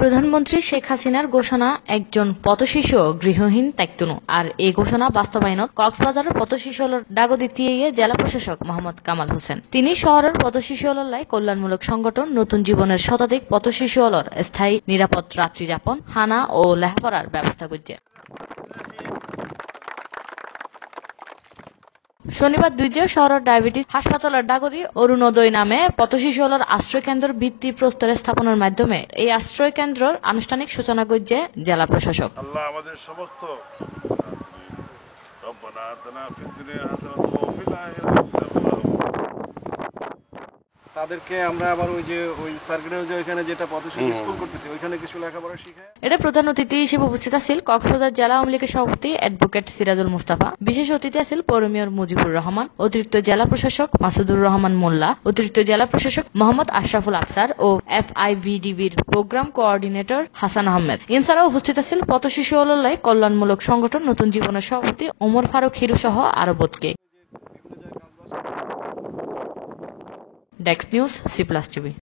প্রধানমন্ত্রী শেখ হাসিনার ঘোষণা, একজন পথশিশু গৃহহীন ত্যাক্তনু আর এই ঘোষণা বাস্তবায়নত কক্সবাজারের পথশিশুলর ডাগদি তিয়ে জেলা প্রশাসক মোহাম্মদ কামাল হোসেন। তিনি শহরের পথশিশুলাই কল্যাণমূলক সংগঠন, নতুন জীবনের শতাধিক পথশিশুলর স্থায়ী নিরাপদ রাত্রি যাপন হানা ও লেহাপড়ার ব্যবস্থা করছে। শনিবার দুইজে শহরের ডায়াবেটিস হাসপাতালের ডাগরি অরুণোদয় নামে পথশিশু আশ্রয় কেন্দ্র ভিত্তি প্রস্তরে স্থাপনের মাধ্যমে এই আশ্রয় কেন্দ্রের আনুষ্ঠানিক সূচনা করছে জেলা প্রশাসক। আল্লাহ আমাদের সমস্ত তাদেরকে আমরা আবার ওই যে ওই সার্কিটের যে ওইখানে যেটা পথশিশু স্কুল করতেছি ওইখানে কিছু লেখাপড়া শিখায় এটা প্রধান অতিথি হিসেবে উপস্থিত আছিল কক্সবাজার জেলা আওয়ামী লীগের সভাপতি অ্যাডভোকেট সিরাজুল মুস্তাফা। বিশেষ অতিথি আছিল পৌর মুজিবুর রহমান অতিরিক্ত জেলা প্রশাসক মাসুদুর রহমান মোল্লা অতিরিক্ত জেলা প্রশাসক মোহাম্মদ আশরাফুল আকসার ও এফআইভিডিবির প্রোগ্রাম কোঅর্ডিনেটর হাসান আহমেদ। এছাড়াও উপস্থিত আছিল পথ শিশু অলল্লাই কল্যাণমূলক সংগঠন নতুন জীবনের সভাপতি ওমর ফারুক হিরু সহ আরও next news c plus tv